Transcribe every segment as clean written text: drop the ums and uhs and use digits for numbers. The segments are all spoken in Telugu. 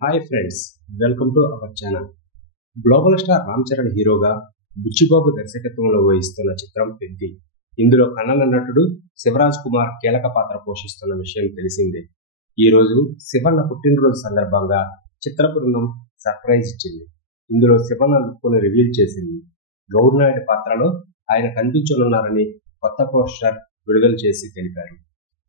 Hi friends, welcome to our channel. Global star Ram Charan హీరోగా బుచ్చిబాబు దర్శకత్వంలో వహిస్తున్న చిత్రం పెద్ది. ఇందులో కన్నడ నటుడు శివరాజ్ కుమార్ కీలక పాత్ర పోషిస్తున్న విషయం తెలిసిందే. ఈ రోజు శివన్న పుట్టినరోజు సందర్భంగా చిత్ర బృందం సర్ప్రైజ్ ఇచ్చింది. ఇందులో శివన్న లుక్ను రివీల్ చేసింది. గౌడ్నాయుడు పాత్రలో ఆయన కనిపించనున్నారని కొత్త పోస్టర్ విడుదల చేసి తెలిపారు.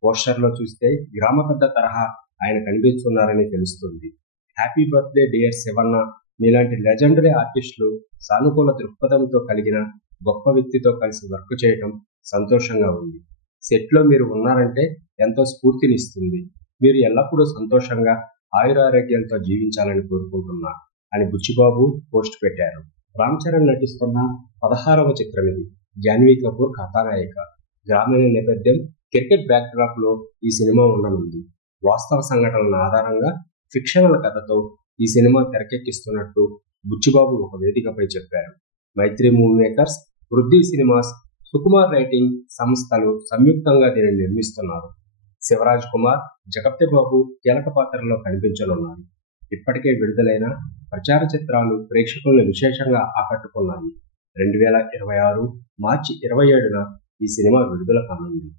పోస్టర్లో చూస్తే గ్రామ పెద్ద తరహా ఆయన కనిపిస్తున్నారని తెలుస్తుంది. హ్యాపీ బర్త్డే డియర్ శివన్న, మీలాంటి లెజెండరీ ఆర్టిస్టులు సానుకూల దృక్పథంతో కలిగిన గొప్ప వ్యక్తితో కలిసి వర్క్ చేయటం సంతోషంగా ఉంది. సెట్లో మీరు ఉన్నారంటే ఎంతో స్ఫూర్తినిస్తుంది. మీరు ఎల్లప్పుడూ సంతోషంగా ఆయురారోగ్యాలతో జీవించాలని కోరుకుంటున్నా అని బుచ్చిబాబు పోస్ట్ పెట్టారు. రామ్ చరణ్ నటిస్తున్న 16వ చిత్రం ఇది. జాన్వీ కపూర్ కథానాయిక. గ్రామీణ నేపథ్యం, క్రికెట్ బ్యాక్డ్రాప్ లో ఈ సినిమా ఉండనుంది. వాస్తవ సంఘటనల ఆధారంగా ఫిక్షనల్ కథతో ఈ సినిమా తెరకెక్కిస్తున్నట్టు బుచ్చిబాబు ఒక వేదికపై చెప్పారు. మైత్రి మూవీ మేకర్స్, వృద్ధి సినిమాస్, సుకుమార్ రైటింగ్ సంస్థలు సంయుక్తంగా దీనిని నిర్మిస్తున్నారు. శివరాజ్ కుమార్, జగపతి బాబు కీలక పాత్రలో కనిపించనున్నారు. ఇప్పటికే విడుదలైన ప్రచార చిత్రాలు ప్రేక్షకులను విశేషంగా ఆకట్టుకున్నాయి. 2026 మార్చి 27న ఈ సినిమా విడుదల కానుంది.